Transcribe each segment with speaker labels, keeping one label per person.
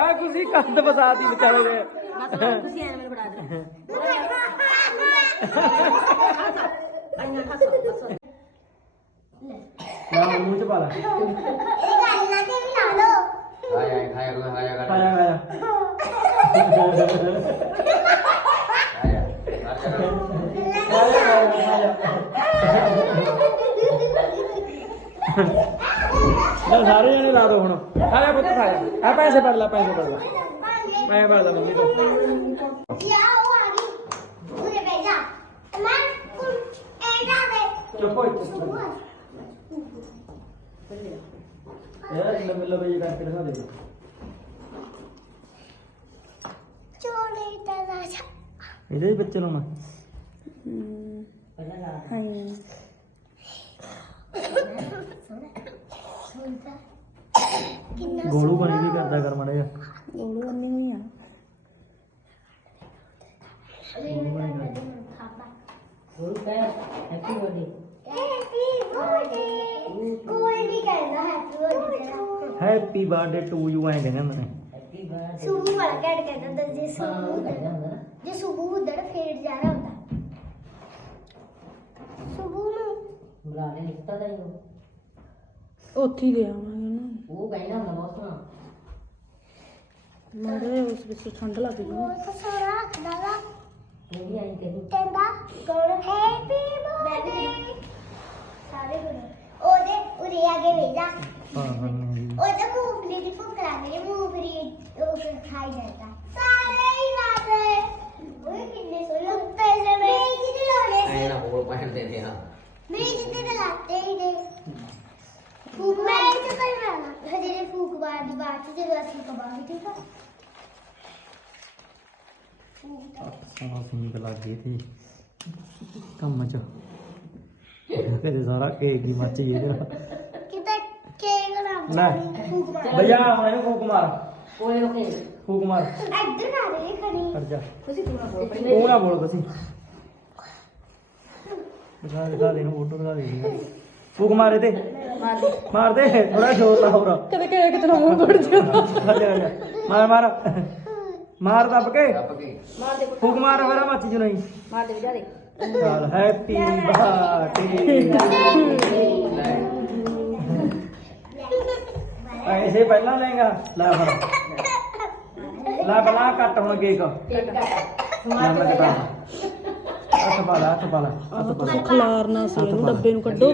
Speaker 1: ਆ ਕੁਰਸੀ ਕੰਧ ਫਸਾਤੀ ਵਿਚਾਰੇ ਦੇ
Speaker 2: ਮਤਲਬ ਤੁਸੀਂ ਐਵੇਂ ਮੈਨੂੰ ਫੜਾ ਦੇ ਅੰਨਾ ਹੱਸ ਹੱਸ
Speaker 1: ਨਾ ਮੂੰਹ ਚ ਪਾ ਲੈ?
Speaker 3: ਖਾਇਆ ਖਾਇਆ ਕੋਈ ਖਾਇਆ ਕਰ
Speaker 1: ਖਾਇਆ ਖਾਇਆ
Speaker 3: ਖਾਇਆ ਕਰ
Speaker 1: ਖਾਇਆ ਖਾਇਆ ਲੈ ਸਾਰੇ ਜਣੇ ਲਾ ਦੋ ਹੁਣ। ਖਾਇਆ ਪੁੱਤ ਖਾਇਆ ਆ ਪੈਸੇ ਫੜ ਲੈ ਪੈਸੇ ਫੜ ਲੈ। ਮੈਂ ਫੜ ਲੈ ਮੰਮੀ ਤੋਂ ਚੁੱਪ ਹੋ ਚੁੱਪ ਯਾਰ ਲੰਮੇ ਲੰਮੇ ਜਿਹੇ ਕਰਕੇ ਦਿਖਾ ਦੇ। ਇਹਦੇ ਹੀ ਬੱਚੇ ਲਾਉਣਾ ਗੋਲੂ ਬਣੀ ਵੀ ਕਰਦਾ ਕਰ ਮੜੇ
Speaker 2: ਗੋਲੂ ਅੰਨੀ ਹੋਈ ਆ। ਗੋਲੂ ਕਹਿ happy birthday.
Speaker 1: Happy birthday. To you ਐਂ ਕਹਿੰਦੇ ਹੁੰਦੇ ਨੇ।
Speaker 2: Happy birthday.
Speaker 4: ਸੁਬੂ ਵਾਲਾ ਕਹਿ ਕਹਿੰਦਾ ਹੁੰਦਾ ਜੇ ਸੁਬੂ ਹੁੰਦਾ
Speaker 2: ਹੁੰਦਾ
Speaker 4: ਜੇ ਸੁਬੂ ਹੁੰਦਾ ਨਾ ਫੇਰ ਜਾ ਰਿਹਾ ਹੁੰਦਾ। ਸੁਬੂ ਨੂੰ
Speaker 2: ਬੁਲਾ ਲੈ ਲਿਖਤਾ ਦਾ ਹੀ
Speaker 5: ਉੱਥੇ ਹੀ ਦੇ ਆਵਾਂਗੇ ਉਹਨੂੰ
Speaker 2: ਉਹ ਬੈਠਾ ਹੁੰਦਾ ਬਹੁਤ ਸੋਹਣਾ।
Speaker 5: ਮਾਰੇ ਉਸ ਵਿੱਚ ਠੰਡ ਲੱਗ ਗਈ।
Speaker 4: ਉਹ ਵਾ।
Speaker 2: ਆਈ ਕਰੀ
Speaker 4: ਕਹਿੰਦਾ ਕੌਣ? ਹੈਪੀ ਬਰਥਡੇ ਸਾਰੇ ਗੁਰੂ ਉਹਦੇ ਉਰੇ ਆਗੇ ਵੇਜਾ
Speaker 1: ਹਾਂ ਹਾਂ
Speaker 4: ਉਹਦੇ ਮੂੰਗਫਲੀ ਦੀ ਲੱਗ ਰਹੀ ਮੂੰਗਫਲੀ ਉਹ ਖਾਈ ਜਾਂਦਾ ਸਾਰੇ ਹੀ ਨਾਚੇ ਉਹ ਕਿੰਨੇ ਸੋਹਣੇ ਪਹਿਲੇ ਮੈਂ ਕਿਤੇ ਲਾਉਣੇ ਸੀ
Speaker 3: ਐ ਨਾ ਹੋਰ ਪਹਿਨ ਦੇ ਦੇ ਹਾਂ
Speaker 4: ਮੇਰੇ ਜਿੱਤੇ ਤਾਂ ਲਾਤੇ ਹੀ ਨੇ ਫੂਕ ਮੈਂ ਇੱਥੇ ਕਰ ਲੈਣਾ ਹਜੇ ਫੂਕ ਬਾਅਦ ਦੀ ਬਾਅਦ ਚ ਜਦੋਂ ਅਸੀਂ ਕਬਾਂਗੇ ਠੀਕ ਆ? ਫੂਕ ਤਾਂ
Speaker 1: ਸੋਨਾ ਸਿੰਗ ਲੱਗ ਗਈ ਸੀ ਕੰਮ ਚ। ਕਦੇ ਸਾਰਾ ਕੇਕ ਦੀ ਮੱਚ ਗਈ ਇਹਦੇ। ਨਾਲ
Speaker 4: ਕਿਤੇ ਕੇਕ ਨਾ ਮਾਰ।
Speaker 1: ਭਈਆ ਹੁਣ ਇਹਨੂੰ ਫੂਕ ਮਾਰ।
Speaker 2: ਓਏ ਓਕੇ
Speaker 1: ਫੂਕ। ਮਾਰ।
Speaker 4: ਇੱਧਰ ਨਾ ਦੇ ਖਣੀ
Speaker 1: ਕਰ ਜਾ।
Speaker 2: ਤੁਸੀਂ ਤੂੰ ਨਾ ਬੋਲ?
Speaker 1: ਉਹ ਨਾ ਬੋਲ ਤੁਸੀਂ? ਦਿਖਾ ਦਿਖਾ ਦੇ ਇਹਨੂੰ ਫੋਟੋ ਦਿਖਾ ਦੇ। ਫੂਕ ਮਾਰ ਇਹਦੇ। ਮਾਰ ਦੇ। ਥੋੜਾ ਜ਼ੋਰ ਲਾ ਹੋਰ
Speaker 5: ਕਦੇ ਕਦੇ ਕਿਤੇ ਮੂੰਹ ਪੜ ਜਾ
Speaker 1: ਜਾ, ਜਾ। ਮਾਰ ਮਾਰ। ਮਾਰ ਦੱਬ ਕੇ।
Speaker 3: ਰੱਬ ਕੀ।
Speaker 2: ਮਾਰ ਦੇ
Speaker 1: ਫੂਕ ਮਾਰ ਫਿਰ ਮੱਚ ਜੂ ਨਹੀਂ।
Speaker 2: ਮਾਰ ਦੇ ਵਿਚਾਰੇ
Speaker 1: ਚੱਲ ਹੈਪੀ ਬਰਥਡੇ ਐਸੇ ਪਹਿਲਾਂ ਲੈਗਾ ਲੈ ਫੜ। ਲੈ ਬਲਾ ਕੱਟ ਹੁਣ ਕੇਕ। ਲੈ ਮੈਂ ਕਟਾ। ਹੱਥ ਪਾ ਲੈ ਹੱਥ ਪਾ ਲੈ ਹੱਥ ਪਾ ਲੈ।
Speaker 5: ਖਲਾਰਨਾ ਸੀ ਇਹਨੂੰ ਡੱਬੇ ਨੂੰ ਕੱਢੋ।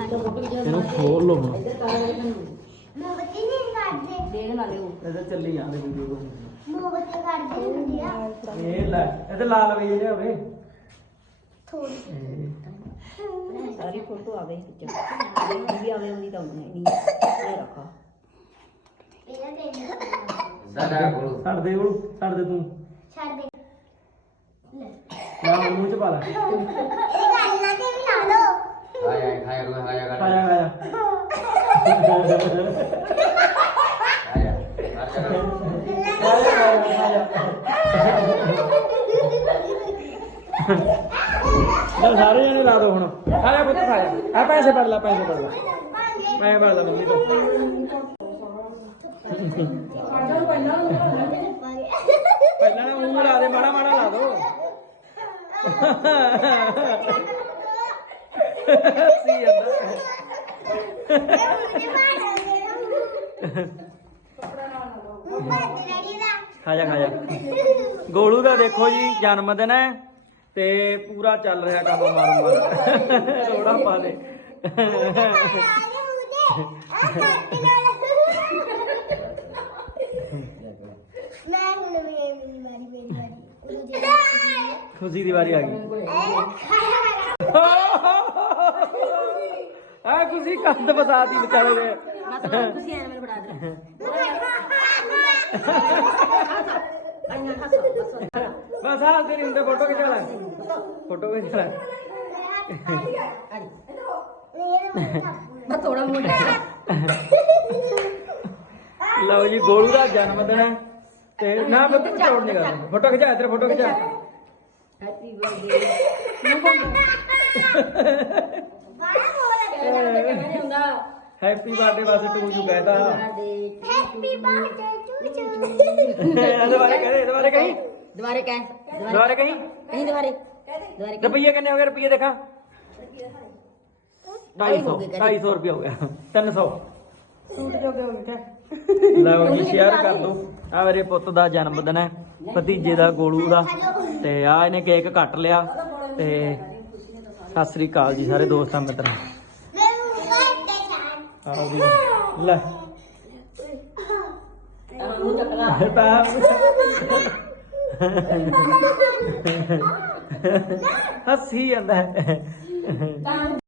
Speaker 1: ਇਹਨੂੰ ਖੋਲ ਲਓ ਹੁਣ।
Speaker 4: ਮੋਮਬੱਤੀ ਨਹੀਂ ਕਰਦੇ
Speaker 2: ਦੇਖ ਨਾ ਲਿਓ
Speaker 1: ਇਹਦੇ ਚੱਲੀ ਜਾਂਦੇ ਵੀਡੀਓ
Speaker 4: ਮੋਮਬੱਤੀ ਕਰਦੇ ਹੁੰਦੀ ਆ
Speaker 1: ਇਹ ਲੈ ਇਹਦੇ ਲਾਲ ਵੇ ਜੇ ਹੋਵੇ।
Speaker 4: ਥੋੜੀ
Speaker 2: ਸਾਰੀ ਫੋਟੋ ਆ ਗਈ ਵਿੱਚ ਇਹ ਵੀ ਆਵੇ ਹੁੰਦੀ ਤਾਂ ਨਹੀਂ। ਇਹ ਰੱਖਾ।
Speaker 4: ਇਹਦਾ ਦੇ
Speaker 3: ਸਾਡਾ ਕੋਲ।
Speaker 1: ਛੱਡ ਦੇ ਉਹ ਛੱਡ ਦੇ ਤੂੰ।
Speaker 4: ਛੱਡ ਦੇ। ਲੈ।
Speaker 1: ਲੈ ਮੂੰਹ ਚ ਪਾ ਲੈ
Speaker 4: ਇਹ ਗੱਲ ਨਾ ਤੇ ਵੀ ਲਾ ਲਓ
Speaker 3: ਖਾਇਆ ਖਾਇਆ ਕੋਈ ਖਾਇਆ ਕਰ
Speaker 1: ਖਾਇਆ ਖਾਇਆ
Speaker 3: ਖਾਇਆ ਕਰ
Speaker 1: ਲੈ ਸਾਰੇ ਜਣੇ ਲਾ ਦੋ ਹੁਣ। ਖਾਇਆ ਪੁੱਤ ਖਾਇਆ ਆ ਪੈਸੇ ਫੜ ਲੈ ਪੈਸੇ ਫੜ ਲੈ। ਮੈਂ ਫੜ ਲੈ ਮੰਮੀ ਤੋਂ ਪਹਿਲਾਂ ਮੂੰਹ ਲਾ ਦੇ ਮਾੜਾ ਮਾੜਾ ਲਾ ਦੋ। ਸੀ। ਜਾਂਦਾ ਗੋਲੂ ਦਾ ਦੇਖੋ ਜੀ ਜਨਮ ਦਿਨ ਹੈ ਤੇ ਪੂਰਾ ਚੱਲ ਰਿਹਾ ਕੰਮ ਮਾਰ ਮਾਰ ਰੋੜਾ ਪਾ ਦੇ। ਖੁਸ਼ੀ ਦੀ ਵਾਰੀ ਆ ਗਈ। ਵਿਚਾਰੇ
Speaker 2: ਤੁਸੀਂ ਮੈਨੂੰ ਫੜਾ ਦੇ ਅੰਨਾ ਹੱਸ ਹੱਸ
Speaker 1: ਬਸ ਆ ਤੇਰੀ ਹੁੰਦੇ ਫੋਟੋ ਖਿਚਾ ਲੈ। ਫੋਟੋ ਖਿਚਾ ਲੈ।
Speaker 2: ਮੈਂ ਥੋੜਾ ਮੋਟਾ।
Speaker 1: ਲਓ ਜੀ ਗੋਲੂ ਦਾ ਜਨਮ ਦਿਨ ਹੈ। ਤੇ ਨਾ ਬੱਤ ਚੋੜ ਨਹੀਂ ਕਰਦਾ। ਫੋਟੋ ਖਿਚਾ ਤੇਰੇ ਫੋਟੋ ਖਿਚਾ।
Speaker 2: ਹੈਪੀ ਬਰਥਡੇ
Speaker 1: ਹੈਪੀ ਬਰਥਡੇ ਬਸ ਟੂ ਯੂ ਕਹਿਤਾ।
Speaker 4: ਹੈਪੀ ਬਰਥਡੇ ਟੂ ਯੂ
Speaker 1: ਦੁਬਾਰੇ ਕਹੇ ਦੁਬਾਰੇ ਕਹੀਂ।
Speaker 2: ਦੁਬਾਰੇ ਕਹਿ।
Speaker 1: ਦੁਬਾਰੇ ਕਹੀਂ।
Speaker 2: ਕਹੀਂ ਦੁਬਾਰੇ? ਦੁਬਾਰੇ
Speaker 1: ਰੁਪਈਏ ਕਿੰਨੇ ਹੋ ਗਏ? ਰੁਪਈਏ ਦੇਖਾਂ। 250 250 ਰੁਪਏ ਹੋ। ਗਿਆ। 300
Speaker 5: ਸੂਟ ਜੋਗੇ ਹੋ ਗਏ
Speaker 1: ਲਓ ਜੀ ਸ਼ੇਅਰ ਕਰ ਦੋ। ਆ ਮੇਰੇ ਪੁੱਤ ਦਾ ਜਨਮ ਦਿਨ ਹੈ ਭਤੀਜੇ ਦਾ ਗੋਲੂ ਦਾ। ਤੇ ਆ ਇਹਨੇ ਕੇਕ ਕੱਟ ਲਿਆ। ਤੇ ਸਤਿ ਸ੍ਰੀ ਅਕਾਲ ਜੀ ਸਾਰੇ ਦੋਸਤਾਂ ਮਿੱਤਰਾਂ। ਆਓ ਜੀ ਲੈ
Speaker 2: ਮੂੰਹ ਚੱਕ ਲਾ
Speaker 1: ਤਾਂ ਹੱਸੀ ਜਾਂਦਾ ਹੈ